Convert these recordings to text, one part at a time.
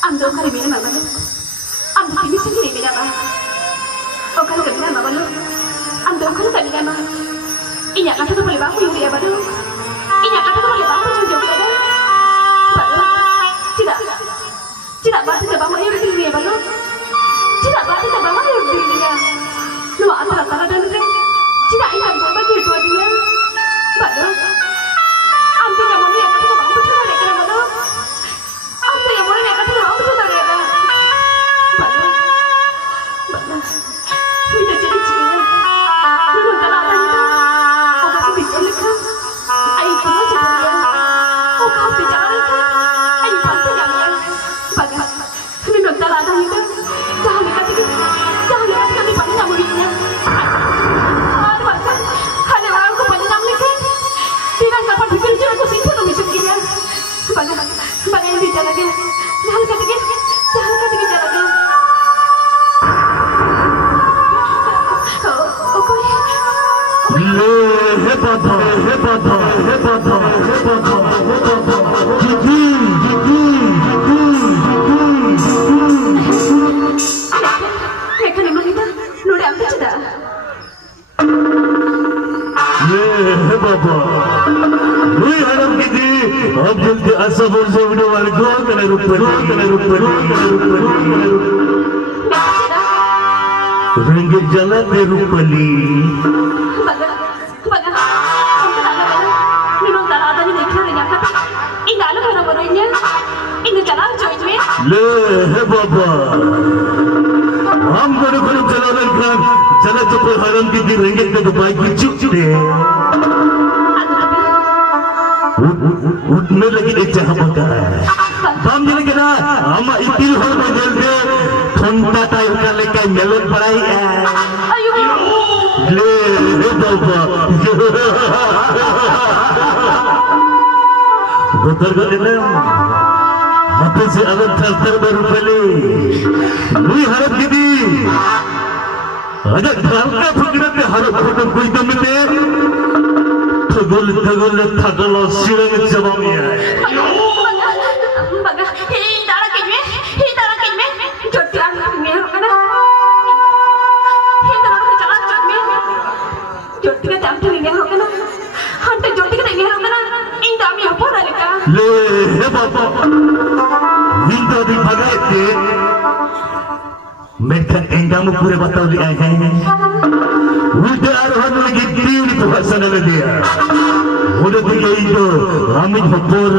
Am do kali mina mabalu. Am kini sendiri mina ba. O kali kami nama balu. Am do kali kami nama. Inya kata tu boleh bahu yang dia balu. Inya kata tu boleh bahu jauh ada. Balu. Tidak bahu tidak bahu yang dia balu. Tidak bahu tidak bahu yang dia. Lu antara dan dia. Tidak ingat bagi dua dia. Balu. Am tu yang mana yang kata bahu tu cuma dia balu. Am tu yang mana yang kata bahu tu cuma dia. Balu. Tidak jadi cina. Minum dalam tanya. Oka si bicara lekang. Ayi kena cakap dia. Oka bicara lekang. Ayi pasti yang dia. Baga. Minum dalam tanya. Jangan dekat dia. Jangan dekat kami pada namanya. Ada baga. Ada orang ko pada nam lekang. Tidak kapan bikin aku simpul misal dia. Baga. Baga yang bicara dia. Jangan dekat dia. Jangan dekat dia bicara dia. Ringgit jalan di Rupali. Le baba, हम बड़े बड़े चला रहे हैं, चला जो कोई हराम की दी ringgit के तो बाइक की चुप दे, उठने लगी एक जगह पका, हम जिले के ना, हम इतनी हर बदल दे, ठंडा टाइम का लेकर मेलन पढ़ाई है, ले baba, betul kan ini? Apa sih alam terter baru beli? Lui harap gini. Ada kerangka pengirat ni harap harap kau itu mende. Thagul thagul sirang jawabnya. Baga, hidara kini, jodoh ni kan? Hidara ni jalan jodoh kita jam tu ni kan? Hantar jodoh kita ni kan? Ini kami apa lagi kan? Le bapa. Hindu di bagai itu, mereka engkau pura batau di ayah. Udah arhan lagi tiu di puasan dia. Udah tiga itu, kami hopor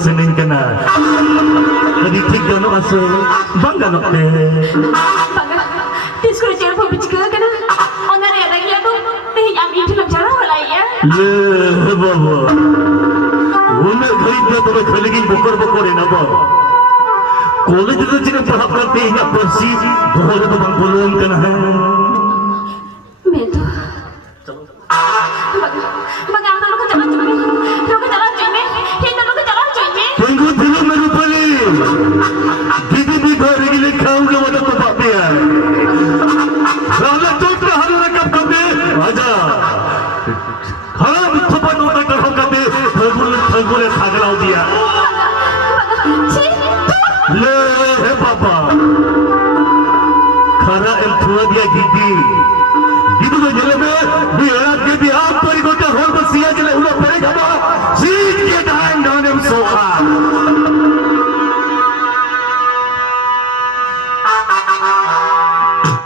seneng kena. Jadi tiga no masuk, bangga no te. Bangga, tiskul cakap apa bicara kena? Orang ada lagi aku, yang itu nak cara apa ya? Le bapa. उन्हें खरीदने तो मैं खरीदी बकर ना बा college तो जिन्हें पढ़ा करते हैं यहाँ पर सी बहुत तो बंगलोर करना है मैं तो बगा हम लोग चला चुके हिंदू लोग चला चुके तेंगु दिलो मेरे पली दीदी भी घर के लिए खाऊंगा वो तो बात है राजा चोट में हर एक कब करते आजा हम थप्पड़ होता कर हम करते थगुल थगलाओ दिया ले हे पापा खाना एल्थुआ दिया गिद्दी गिद्दी तो जले में बिहार के बिहार पर गोटा होल बसिया जले उलो परे खबा सीट के टाइम डाउन एम सोहा